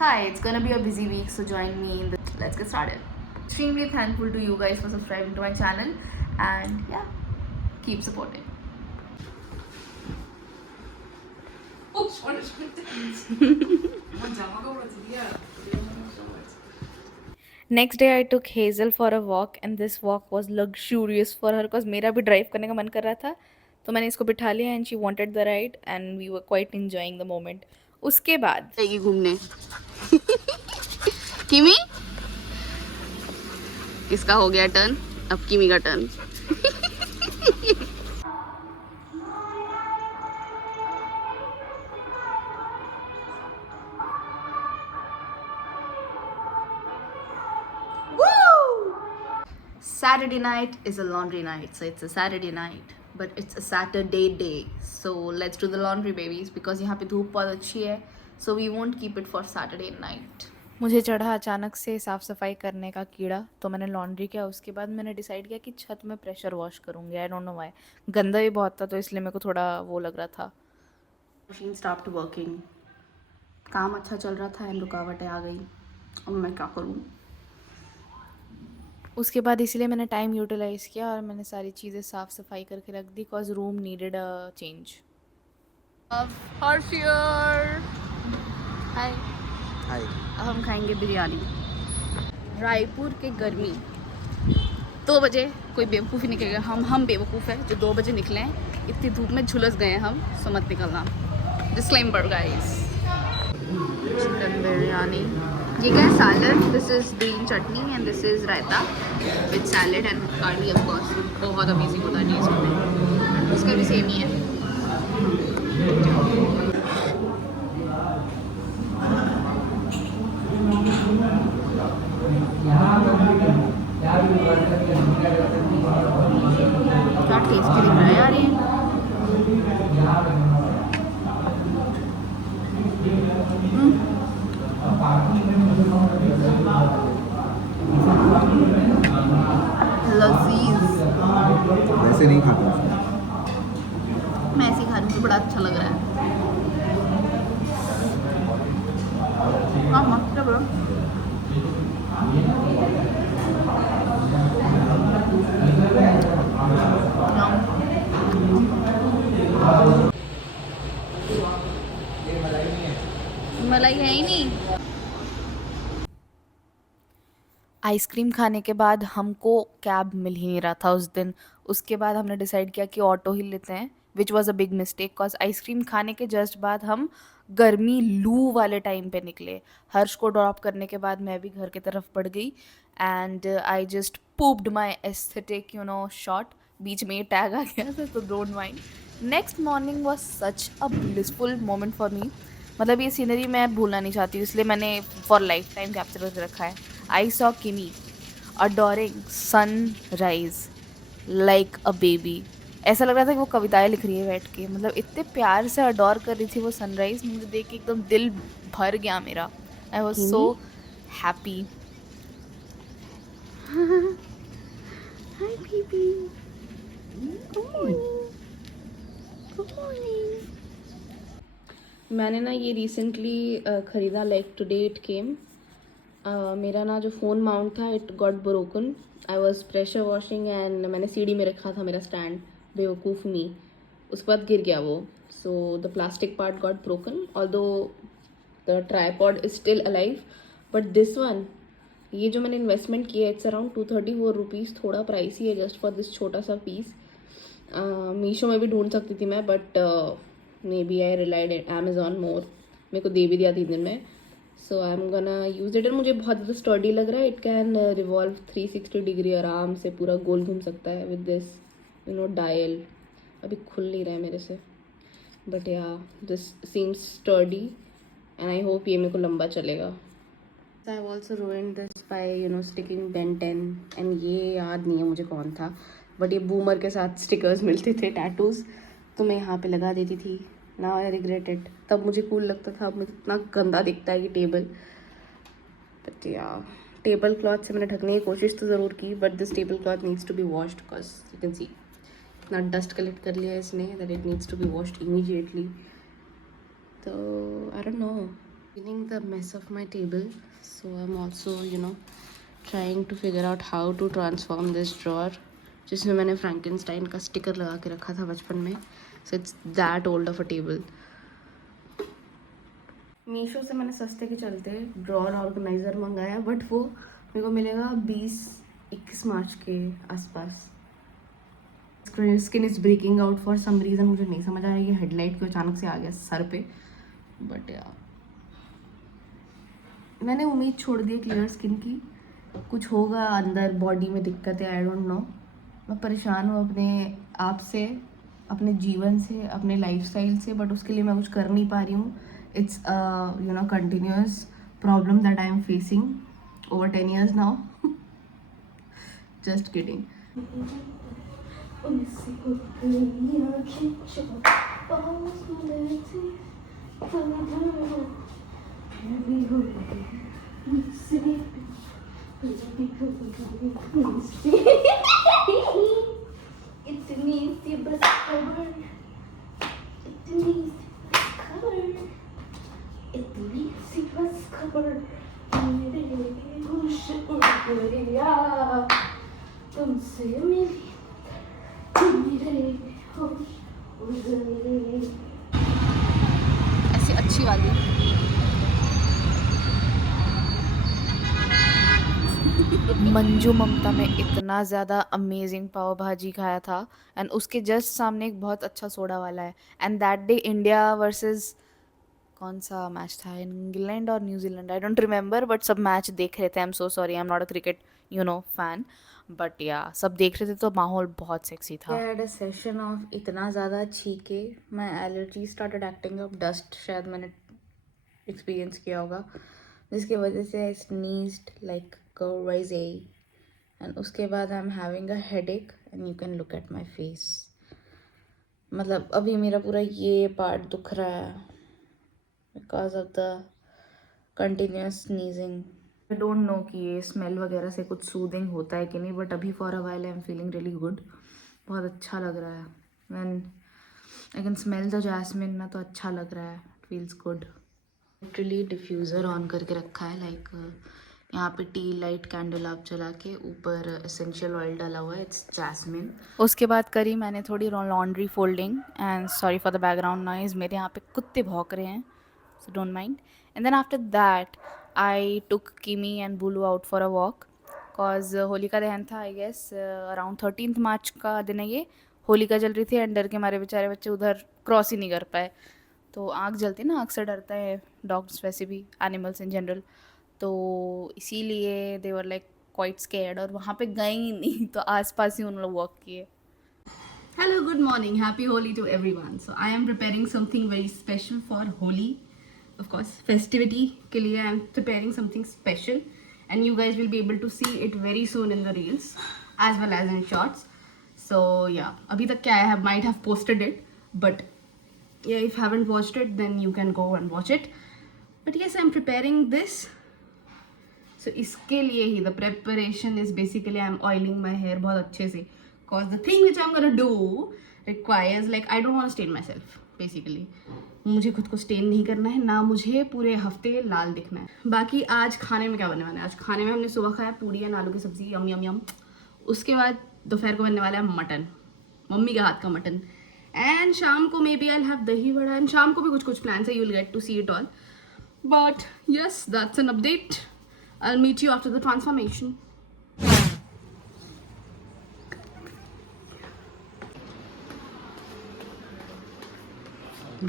Hi, it's gonna be a busy week, so join me in the. Let's get started. Extremely thankful to you guys for subscribing to my channel, and yeah, keep supporting. Next day I took Hazel for a walk and this walk was luxurious for her because मेरा भी drive करने का मन कर रहा था, तो मैंने इसको बिठा लिया and she wanted the ride and we were quite enjoying the moment. उसके बाद जाएगी घूमने. किमी, किसका हो गया टर्न? अब किमी का turn. Saturday night is a laundry night, so it's a Saturday night, but it's a Saturday day. So let's do the laundry, babies, because यहाँ पे धूप बहुत अच्छी है, so we won't keep it for Saturday night. मुझे चढ़ा अचानक से साफ़ सफाई करने का कीड़ा, तो मैंने लॉन्ड्री किया. उसके बाद मैंने डिसाइड किया कि छत में प्रेशर वॉश करूँगी. आई डोंट नो व्हाई. गंदा भी बहुत था, तो इसलिए मेरे को थोड़ा वो लग रहा था. Machine stopped working. काम अच्छा चल रहा था एंड रुकावटें आ गई. अब मैं क्या करूँ? उसके बाद इसलिए मैंने टाइम यूटिलाइज़ किया और मैंने सारी चीज़ें साफ़ सफाई करके रख दी because room needed a change. हर्षियर, हाय. हाय. अब हम खाएंगे बिरयानी. रायपुर के गर्मी 2 बजे कोई बेवकूफ़ ही निकलेगा. हम बेवकूफ़ हैं जो 2 बजे निकले हैं. इतनी धूप में झुलस गए हैं हम, सो मत निकलना. Disclaimer guys. चिकन बिरयानी. ये क्या है? Salad. This is green chutney and this is raita with salad and curly of course. बहुत अमेजिंग होता है टेस्ट में. इसका भी सेम ही है. क्या टेस्टी दिख रहा है यार ये. लजीज. वैसे नहीं खाता. मैं ऐसे ही खा रही हूँ तो बड़ा अच्छा लग रहा है. हाँ मस्त है bro. मलाई है ही नहीं. आइसक्रीम खाने के बाद हमको कैब मिल ही नहीं रहा था उस दिन. उसके बाद हमने डिसाइड किया कि ऑटो ही लेते हैं, which was a big mistake because ice cream खाने के जस्ट बाद हम गर्मी लू वाले टाइम पे निकले. हर्ष को ड्रॉप करने के बाद मैं भी घर की तरफ बढ़ गई and I just pooped my aesthetic shot. बीच में टैग आ गया था, तो don't mind. Next morning was such a blissful moment for me. मतलब ये सीनरी मैं भूलना नहीं चाहती, इसलिए मैंने फॉर लाइफ टाइम कैप्चर करके रखा है. I saw Kimi adoring sunrise like a baby. ऐसा लग रहा था कि वो कविताएं लिख रही है बैठ के. मतलब इतने प्यार से अडोर कर रही थी वो सनराइज. मुझे देख के एकदम दिल भर गया मेरा. I was so happy. Hi baby. Good morning. Good morning. मैंने ना ये रिसेंटली ख़रीदा. Like today it came. मेरा ना जो फ़ोन माउंट था it got broken. I was pressure washing and मैंने सीढ़ी में रखा था मेरा स्टैंड. बेवकूफ़ मी. उसके बाद गिर गया वो. So the plastic part got broken although the tripod is still alive. But this one, ये जो मैंने इन्वेस्टमेंट किया इट्स अराउंड 234 रुपीज़. थोड़ा प्राइस ही है जस्ट फॉर दिस छोटा सा पीस. मीशो में भी ढूंढ सकती थी मैं, but maybe I relied Amazon more. मेरे को दे भी दिया 3 दिन में. So I am gonna use it. मुझे बहुत ज़्यादा स्टर्डी लग रहा है. It can revolve 360 degree. आराम से पूरा गोल घूम सकता है विद दिस डायल. अभी खुल नहीं रहा है मेरे से, बट या this seems sturdy and I hope ये मेरे को लंबा चलेगा. I have also ruined this by sticking Ben 10. And ये याद नहीं है मुझे कौन था, बट ये बूमर के साथ स्टिकर्स मिलते थे, टैटूज़, तो मैं यहाँ पे लगा देती थी. Now I regret it. तब मुझे कूल लगता था, अब मुझे इतना गंदा दिखता है ये टेबल. बट या टेबल क्लॉथ से मैंने ढकने की कोशिश तो ज़रूर की, but this table cloth needs to be washed because you can see इतना डस्ट कलेक्ट कर लिया है इसने that it needs to be washed immediately. तो I don't know. Cleaning the mess of my table, so I'm also trying to figure out how to transform this drawer जिसमें मैंने Frankenstein का sticker लगा के रखा था बचपन में. So it's that old of a table. Meesho से मैंने सस्ते के चलते ड्रॉर ऑर्गेनाइज़र मंगाया, बट वो मेरे को मिलेगा 20-21 मार्च के आसपास. Skin is breaking out for some reason. मुझे नहीं समझ आया ये हेडलाइट क्यों अचानक से आ गया सर पे, बट यार मैंने उम्मीद छोड़ दी क्लियर स्किन की. कुछ होगा अंदर बॉडी में दिक्कत है, आई डोंट नो. मैं परेशान हूँ अपने आप से, अपने जीवन से, अपने लाइफस्टाइल से, बट उसके लिए मैं कुछ कर नहीं पा रही हूँ. It's continuous problem that I am facing over 10 years now. Just kidding. इतनी सी बस खबर, इतनी सी खबर, इतनी सी बस खबर, मेरे होश उड़ गया तुमसे मिली, मेरे होश उड़ गए. ऐसी अच्छी वाली. मंजू ममता में इतना ज़्यादा अमेजिंग पाव भाजी खाया था, एंड उसके जस्ट सामने एक बहुत अच्छा सोडा वाला है. And that day India versus कौन सा मैच था, इंग्लैंड और New Zealand, I don't remember, but सब मैच देख रहे थे. I am so sorry, I am not a cricket fan, but या सब देख रहे थे तो माहौल बहुत सेक्सी था. I had a session of इतना ज़्यादा छीके, my allergy started acting up. Dust शायद मैंने एक्सपीरियंस किया होगा, जिसकी वजह से आई sneezed like crazy, एंड उसके बाद I am having a headache and you can look at my face. मतलब अभी मेरा पूरा ये पार्ट दुख रहा है because of the continuous sneezing. I don't no कि ये स्मेल वगैरह से कुछ सूदिंग होता है कि नहीं, बट अभी for a while I am feeling really good. बहुत अच्छा लग रहा है. When I can smell the jasmine ना, तो अच्छा लग रहा है. It feels good. Literally diffuser on करके रखा है, लाइक यहाँ पे टी लाइट कैंडल आप जला के ऊपर एसेंशियल ऑयल डाला हुआ है. It's jasmine. उसके बाद करी मैंने थोड़ी laundry folding, and sorry for the background noise, मेरे यहाँ पे कुत्ते भौंक रहे हैं, so don't mind. And then after that I took Kimi and Bulu out for a walk, cause Holika Dahan था. आई गेस अराउंड 13 मार्च का दिन है ये. होलिका जल रही थी एंड डर के हमारे बेचारे बच्चे उधर क्रॉस ही नहीं कर पाए. तो आँख जलती ना, आँख से डरता है डॉग्स, वैसे भी एनिमल्स इन जनरल, तो इसीलिए दे वर लाइक क्वाइट स्केयर्ड, और वहाँ पे गए ही नहीं, तो आसपास ही उन लोग वॉक किए. Hello, good morning. Happy Holi to everyone. So I am preparing something very special for Holi. Of course, festivity के लिए I am preparing something special, and you guys will be able to see it very soon in the reels as well as in shorts. So yeah, अभी तक क्या I might have posted it, but yeah, if you haven't watched it, then you can go and watch it. But yes, I am preparing this. So इसके लिए ही the preparation is basically I am oiling my hair बहुत अच्छे से, cause the thing which I'm gonna do requires, like, I don't want to stain myself basically. मुझे खुद को stand नहीं करना है, ना मुझे पूरे हफ्ते लाल दिखना है. बाकी आज खाने में क्या बनने वाला है? आज खाने में हमने सुबह खाया पूड़ी एंड आलू की सब्जी, यम यम यम. उसके बाद दोपहर को बनने वाला है मटन, मम्मी के हाथ का मटन. एंड शाम को maybe I will have dahi vada, and शाम को भी कुछ कुछ प्लान्स है, you will get to see it all. But yes, that's an update. I'll meet you after the transformation.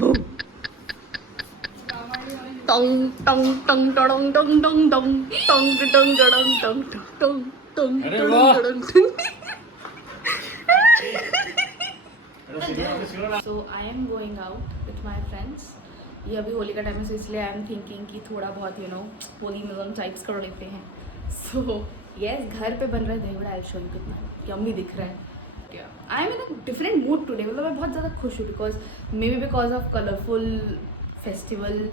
Boom. Tong tong tong tong tong tong tong tong tong tong tong tong tong tong. So I am going out with my friends. ये अभी होली का time है, so इसलिए I am thinking कि थोड़ा बहुत होली मिलन types कर लेते हैं. सो यस, घर पे बन रहा है दही बड़ा. आई शो यू कितना यम्मी दिख रहा है. I am in a different mood today. मतलब मैं बहुत ज़्यादा खुश हूँ because may be because of colourful festival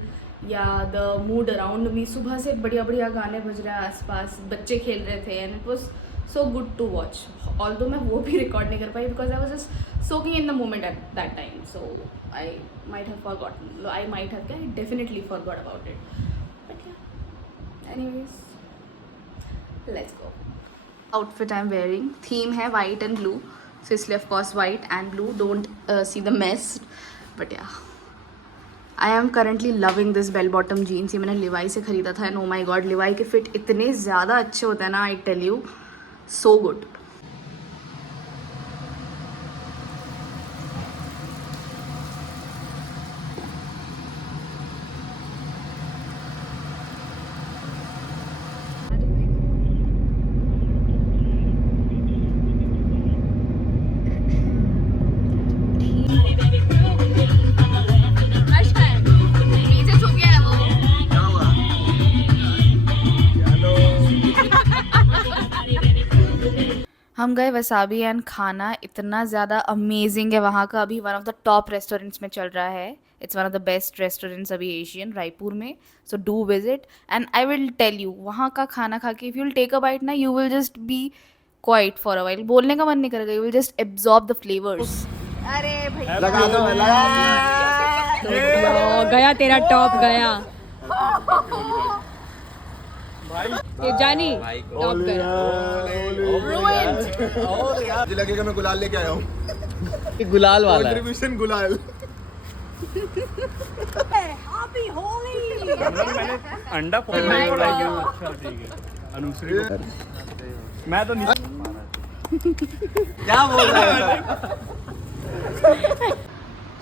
या द मूड अराउंड मी. सुबह से बढ़िया बढ़िया गाने बज रहे हैं आसपास, बच्चे खेल रहे थे, and it was so good to watch. Although मैं वो भी record नहीं कर पाई because I was just soaking in the moment at that time. So I might have forgotten. I might have, I definitely forgot about it. But yeah. Anyways, let's go. Outfit I'm wearing. Theme है white and blue. So इसलिए of course white and blue. Don't see the mess. But yeah. I am currently loving this bell bottom jeans. ये मैंने Levi से ख़रीदा था and oh my god, Levi के fit इतने ज़्यादा अच्छे होते हैं ना, I tell you, so good. हम गए वसाबी एंड खाना इतना ज़्यादा अमेजिंग है वहाँ का. अभी one of the top restaurants में चल रहा है. It's one of the best restaurants अभी एशियन रायपुर में. So do visit and I will tell you, वहाँ का खाना खा के if you will take a bite ना, you will just be quiet for a while. बोलने का मन नहीं करेगा, you will just absorb the flavours. लगा दो गया तेरा टॉप गया. ये जानी टॉप गया. मुझे लगेगा मैं गुलाल लेके आया हूँ. गुलाल वाला है. कंट्रीब्यूशन गुलाल. मैंने अंडा फोड़ नहीं छोड़ा है. अच्छा ठीक है. अनुश्री मैं तो नहीं. क्या बोल रहा है?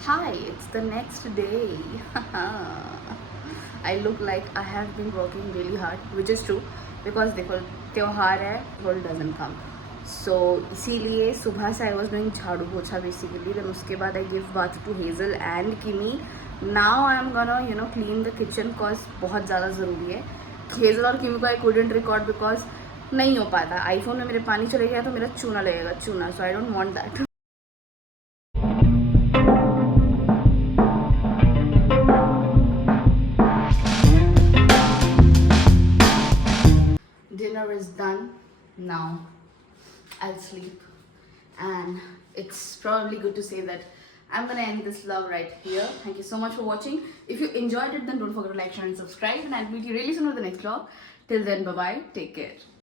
Hi, it's the next day. I look like I have been working really hard, which is true because देखो त्योहार है, world doesn't come. So इसीलिए सुबह से I was doing झाड़ू पोछा basically. Then उसके बाद I give bath to Hazel and Kimi. Now I am gonna clean the kitchen cause बहुत ज़्यादा ज़रूरी है. Hazel और Kimi को I couldn't record because नहीं हो पाता. iPhone में मेरे पानी चले गया तो मेरा चूना लगेगा, चूना. So I don't want that. Dinner is done. Now I'll sleep, and it's probably good to say that I'm gonna end this vlog right here. Thank you so much for watching. If you enjoyed it, then don't forget to like, share and subscribe, and I'll meet you really soon with the next vlog. Till then, bye bye, take care.